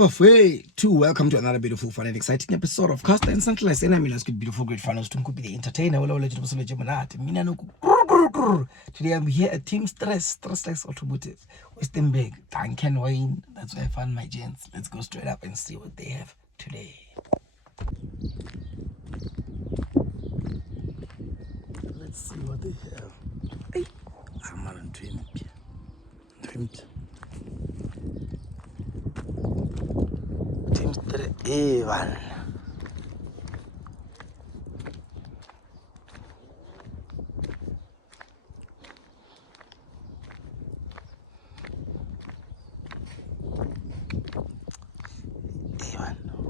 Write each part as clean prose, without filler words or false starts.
Welcome to another beautiful, fun, and exciting episode of Cast and Centralized. And I'm your good, beautiful, great fun host, Nkupi, the entertainer. Today I'm here at Team Stressless Automotive, Westenberg, Duncan Wayne. That's where I found my gents. Let's go straight up and see what they have today. Let's see what they have. Hey, I'm on 20. Team Stressless.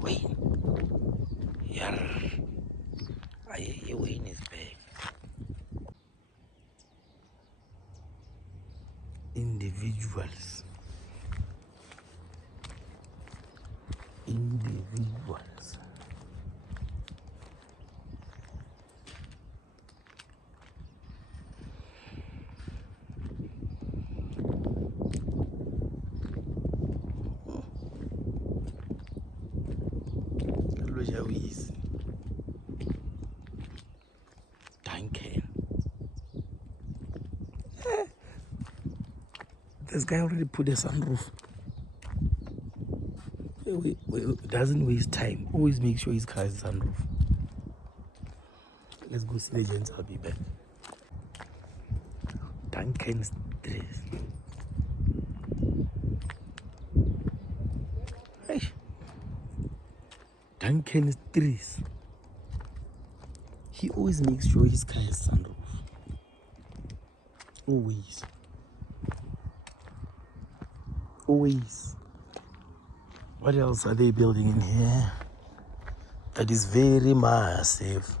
Wait. Yeah. Wayne is back. Individuals. Duncan. This guy already put a sunroof. Doesn't waste time. Always make sure his car has a sunroof. Let's go see the gents. I'll be back. Duncan's dress. Hey. Duncan's dress. He always makes sure his car has sunroof. Always. Always. What else are they building in here? That is very massive.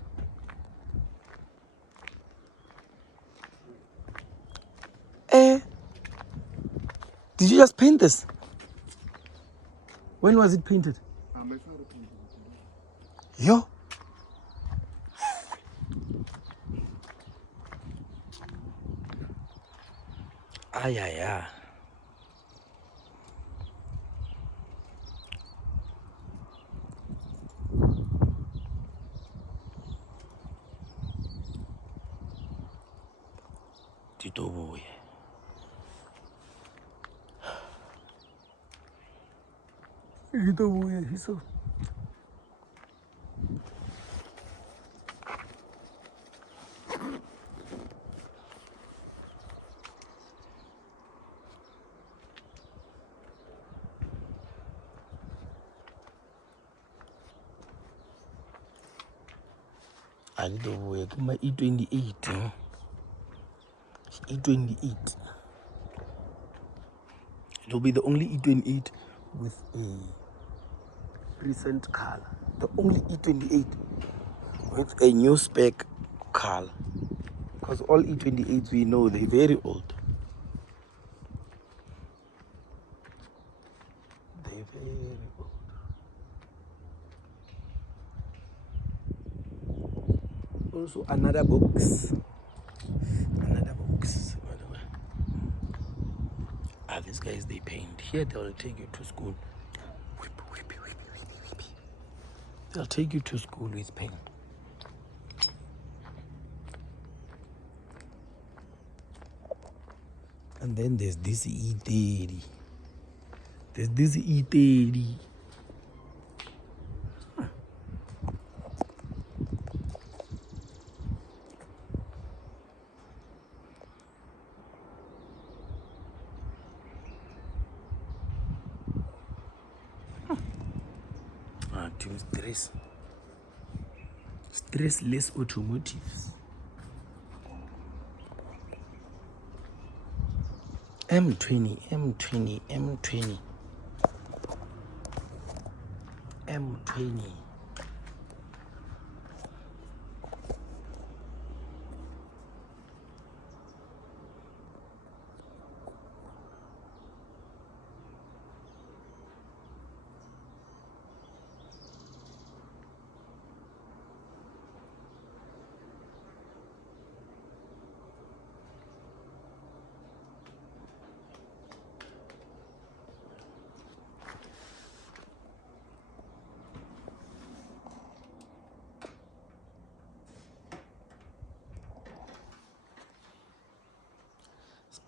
Did you just paint this? When was it painted? Yo. Ay. Tito boy. Tito boy, he's so. I need to work my E28. E28. It'll be the only E28 with a recent color. The only E28 with a new spec color. Because all E28s we know they're very old. They're very old. Also another box. These guys, they paint. Here they'll take you to school. They'll take you to school with paint. And then there's this E30. Team Stressless Automotives. M20.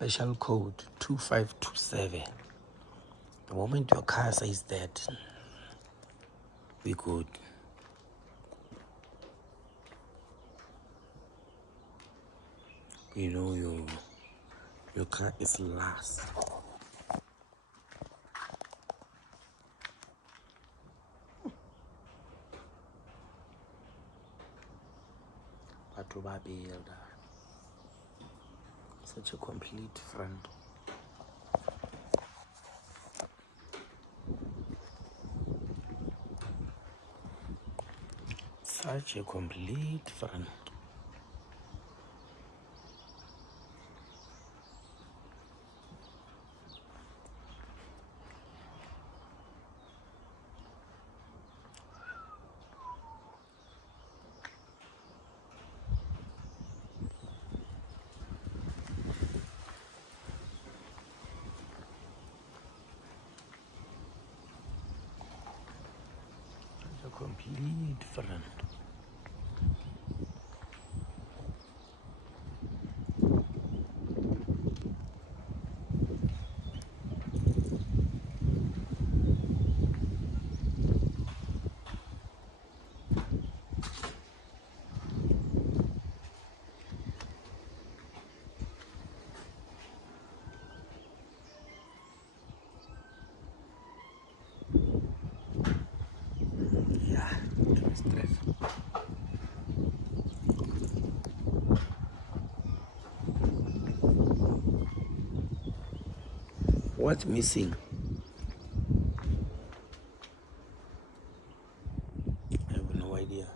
special code 2527. The moment your car says that, we good. You know your car is last. Batuba builder. Such a complete friend. Such a complete friend. Such a complete friend. Yeah, stress. What's missing? I have no idea.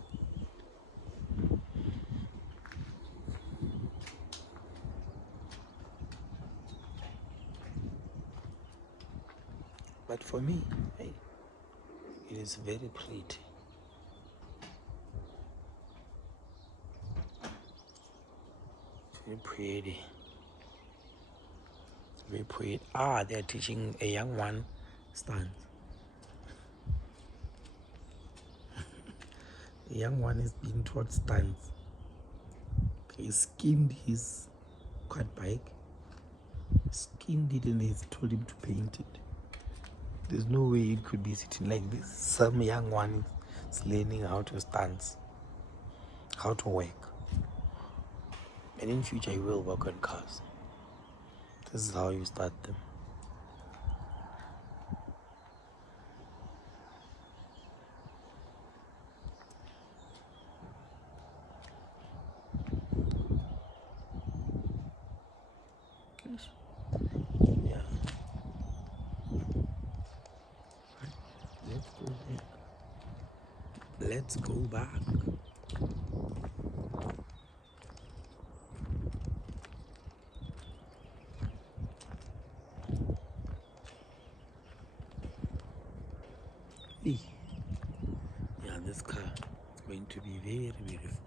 But for me, hey, it is very pretty. Very pretty. Very pretty. Ah, they're teaching a young one stance. The young one is being taught stance. He skinned his quad bike, skinned it, and they told him to paint it. There's no way it could be sitting like this. Some young one is learning how to stance, how to work. And in future, he will work on cars. This is how you start them. Yeah. Let's go there. Let's go back. Yeah, this car is going to be very beautiful.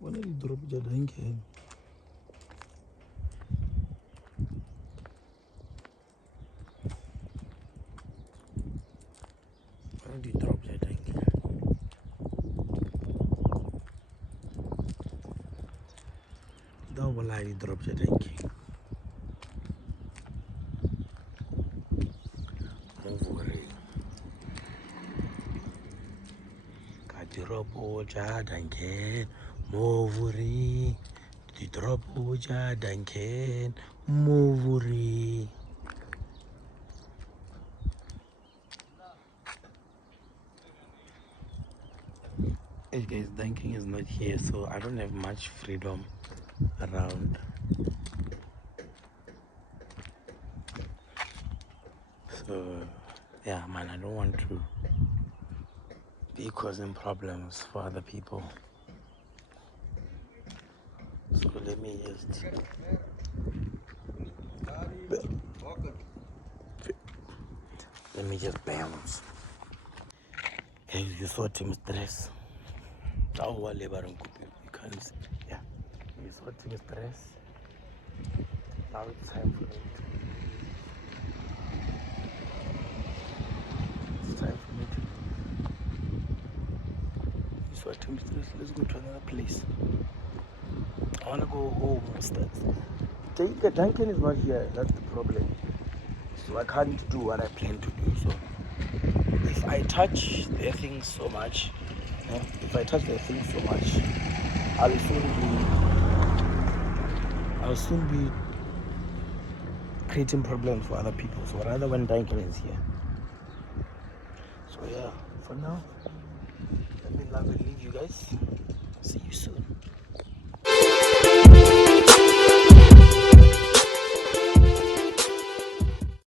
When are you drop your drinking? When do you drop your drinking? Double I drop your drinking. Dropoja danken movuri di dropoja danken movuri. Hey guys, danking is not here, so I don't have much freedom around. So yeah man, I don't want to be causing problems for other people. So let me just bounce. Hey, you saw Tim's dress. Oh, whatever, Nkupi. You can't see. Yeah, you saw Tim's dress. Now it's time for me to. It's time for me to. So I told him, let's go to another place. I want to go home. Duncan is not here. That's the problem. So I can't do what I plan to do. So if I touch their things so much, I'll soon be creating problems for other people. So rather when Duncan is here. So yeah, for now, let me love and leave you guys. See you soon.